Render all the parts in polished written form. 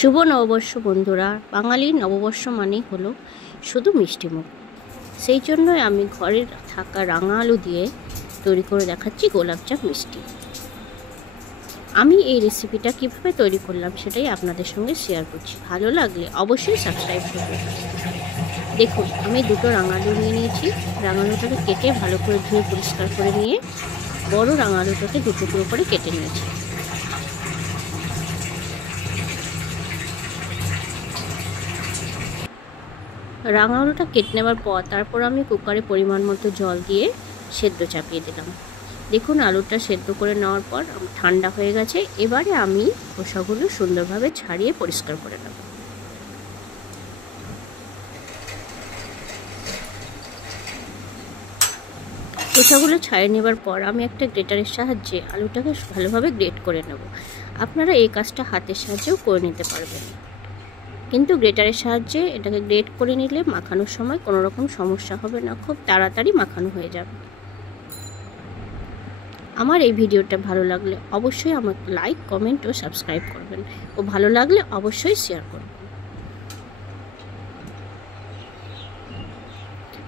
শুভ নববর্ষ বন্ধুরা। বাঙালির নববর্ষ মানেই হলো শুধু মিষ্টিমুখ। সেই জন্যই আমি ঘরের থাকা রাঙা আলু দিয়ে তৈরি করে দেখাচ্ছি গোলাপজাম মিষ্টি। আমি এই রেসিপিটা কিভাবে তৈরি করলাম সেটাই আপনাদের সঙ্গে শেয়ার করছি। ভালো লাগলে অবশ্যই সাবস্ক্রাইব করবেন। দেখুন, আমি দুটো রাঙা আলু নিয়ে নিয়েছি। রাঙা আলুটাকে কেটে ভালো করে ধুয়ে পরিষ্কার করে নিয়ে বড় রাঙা আলুটাকে দুটো করে কেটে নিয়েছি। রাঙা আলুটা কেটে নেওয়ার পর তারপর আমি কুকারে পরিমাণ মতো জল দিয়ে সেদ্ধ চাপিয়ে দিলাম। দেখুন, আলুটা সেদ্ধ করে নেওয়ার পর ঠান্ডা হয়ে গেছে। এবারে আমি খোসাগুলো সুন্দরভাবে ছাড়িয়ে পরিষ্কার করে নেব। খোসাগুলো ছাড়িয়ে নেবার পর আমি একটা গ্রেটারের সাহায্যে আলুটাকে ভালোভাবে গ্রেট করে নেব। আপনারা এই কাজটা হাতের সাহায্যেও করে নিতে পারবেন, কিন্তু গ্রেটারের সাহায্যে এটাকে গ্রেট করে নিলে মাখানোর সময় কোনো রকম সমস্যা হবে না, খুব তাড়াতাড়ি মাখানো হয়ে যাবে। আমার এই ভিডিওটা ভালো লাগলে অবশ্যই আমাকে লাইক, কমেন্ট ও সাবস্ক্রাইব করবেন, ও ভালো লাগলে অবশ্যই শেয়ার করবেন।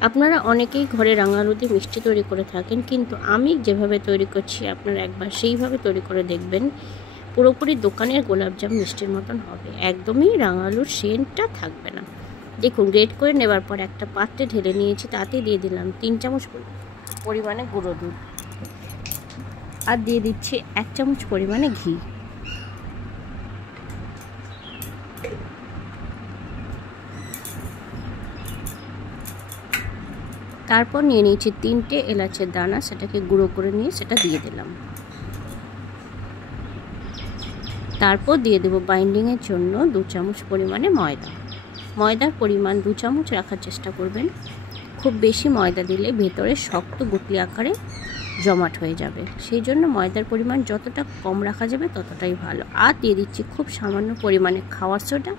আপনারা অনেকেই ঘরে রাঙা আলু দিয়ে মিষ্টি তৈরি করে থাকেন, কিন্তু আমি যেভাবে তৈরি করছি আপনারা একবার সেইভাবে তৈরি করে দেখবেন। পুরোপুরি দোকানের গোলাপজাম মিষ্টির মতন হবে, একদমই রাঙা আলুর সেন্টটা থাকবে না। দেখুন, গ্রেট করে নেবার পর একটা পাত্রে ঢেলে নিয়েছি, তাতে দিয়ে দিলাম 3 চামচ পরিমাণে গুঁড়ো দুধ, আর দিয়ে দিচ্ছি 1 চামচ পরিমাণে ঘি। তারপর নিয়ে নিয়েছি 3টে এলাচের দানা, সেটাকে গুঁড়ো করে নিয়ে সেটা দিয়ে দিলাম। তারপর দিয়ে দেবো বাইন্ডিংয়ের জন্য 2 চামচ পরিমাণে ময়দা। ময়দার পরিমাণ 2 চামচ রাখার চেষ্টা করবেন। খুব বেশি ময়দা দিলে ভেতরে শক্ত গুটলি আকারে জমাট হয়ে যাবে, সেই জন্য ময়দার পরিমাণ যতটা কম রাখা যাবে ততটাই ভালো। আর দিয়ে দিচ্ছি খুব সামান্য পরিমাণে খাওয়ার সোডা,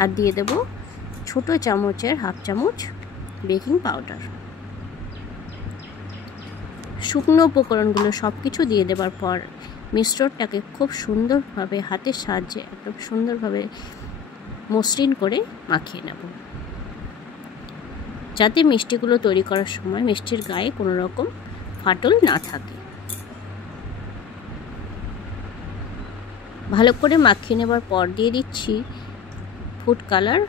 আর দিয়ে দেবো ছোট চামচের 1/2 চামচ বেকিং পাউডার। শুকনো উপকরণগুলো সব কিছু দিয়ে দেওয়ার পর মিশ্রণটাকে খুব সুন্দরভাবে হাতের সাহায্যে একদম সুন্দরভাবে মসৃণ করে মাখিয়ে নেব, যাতে মিষ্টিগুলো তৈরি করার সময় মিষ্টির গায়ে কোনো রকম ফাটল না থাকে। ভালো করে মাখিয়ে নেবার পর দিয়ে দিচ্ছি ফুড কালার,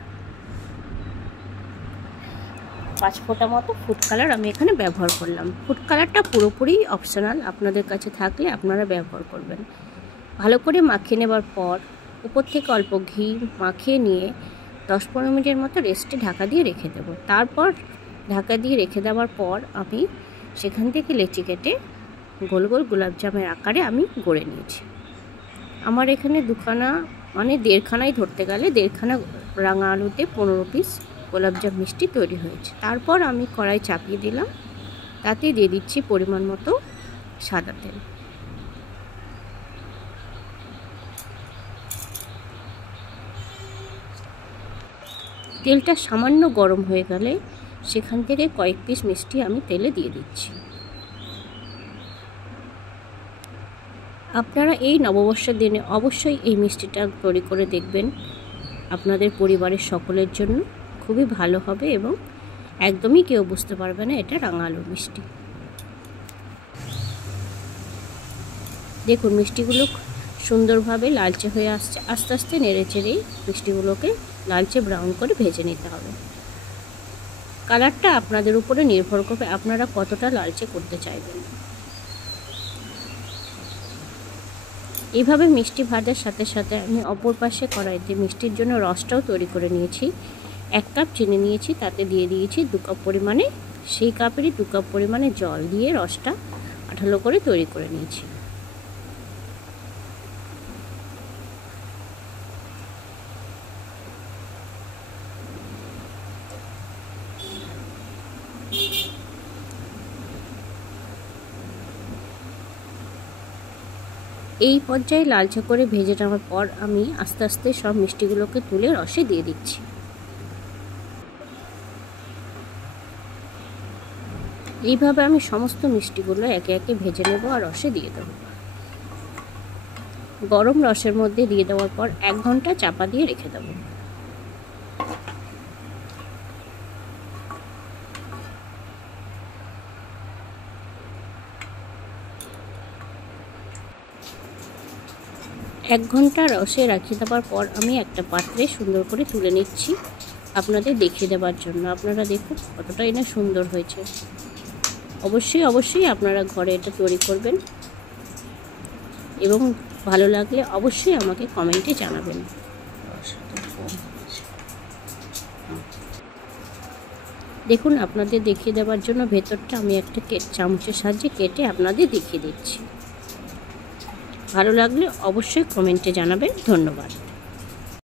5 ফোঁটা মতো ফুড কালার আমি এখানে ব্যবহার করলাম। ফুড কালারটা পুরোপুরি অপশনাল, আপনাদের কাছে থাকলে আপনারা ব্যবহার করবেন। ভালো করে মাখিয়ে নেবার পর উপর থেকে অল্প ঘি মাখিয়ে নিয়ে 10-15 মিনিটের মতো রেস্টে ঢাকা দিয়ে রেখে দেবো। তারপর ঢাকা দিয়ে রেখে দেওয়ার পর আমি সেখান থেকে লেচি কেটে গোল গোল গোলাপজামের আকারে আমি গড়ে নিয়েছি। আমার এখানে দুখানা মানে 1.5খানাই ধরতে গেলে 1.5খানা রাঙা আলুতে 15 পিস গোলাপজাম মিষ্টি তৈরি হয়েছে। তারপর আমি কড়াই চাপিয়ে দিলাম, তাতে দিয়ে দিচ্ছি পরিমাণ মতো সাদা তেল। তেলটা সামান্য গরম হয়ে গেলে সেখান থেকে কয়েক পিস মিষ্টি আমি তেলে দিয়ে দিচ্ছি। আপনারা এই নববর্ষের দিনে অবশ্যই এই মিষ্টিটা তৈরি করে দেখবেন, আপনাদের পরিবারের সকলের জন্য খুবই ভালো হবে এবং একদমই কেউ বুঝতে পারবে না এটা রাঙা আলুর মিষ্টি। দেখুন, মিষ্টিগুলো সুন্দরভাবে লালচে হয়ে আসছে। আস্তে আস্তে নেড়ে চেড়ে মিষ্টিগুলোকে লালচে ব্রাউন করে ভেজে নিতে হবে। কালারটা আপনাদের উপরে নির্ভর করবে আপনারা কতটা লালচে করতে চাইবেন। এইভাবে মিষ্টি ভাজার সাথে সাথে আমি অপর পাশে কড়াইতে মিষ্টির জন্য রসটাও তৈরি করে নিয়েছি। 1 কাপ চিনি নিয়েছি, তাতে দিয়ে দিয়েছি 2 কাপ পরিমাণে, সেই কাপেরই 2 কাপ পরিমাণে জল দিয়ে রসটা আঠালো করে তৈরি করে নিয়েছি। এই পর্যায়ে লালচে করে ভেজে নেওয়ার পর আমি আস্তে আস্তে সব মিষ্টিগুলোকে তুলে রসে দিয়ে দিচ্ছি। এইভাবে আমি সমস্ত মিষ্টিগুলো একে একে ভেজে নেব আর রসে দিয়ে দেবো। গরম রসের মধ্যে দিয়ে দেওয়ার পর 1 ঘন্টা চাপা দিয়ে রেখে দেবো। এক ঘন্টা রসে রাখিয়ে দেওয়ার পর আমি একটা পাত্রে সুন্দর করে তুলে নিচ্ছি আপনাদের দেখিয়ে দেওয়ার জন্য। আপনারা দেখুন কতটাই না সুন্দর হয়েছে। অবশ্যই আপনারা ঘরে এটা তৈরি করবেন এবং ভালো লাগলে অবশ্যই আমাকে কমেন্টে জানাবেন। দেখুন আপনাদের দেখিয়ে দেওয়ার জন্য ভেতরটা আমি একটা চামচের সাহায্যে কেটে আপনাদের দেখিয়ে দিচ্ছি। ভালো লাগলে অবশ্যই কমেন্টে জানাবেন। ধন্যবাদ।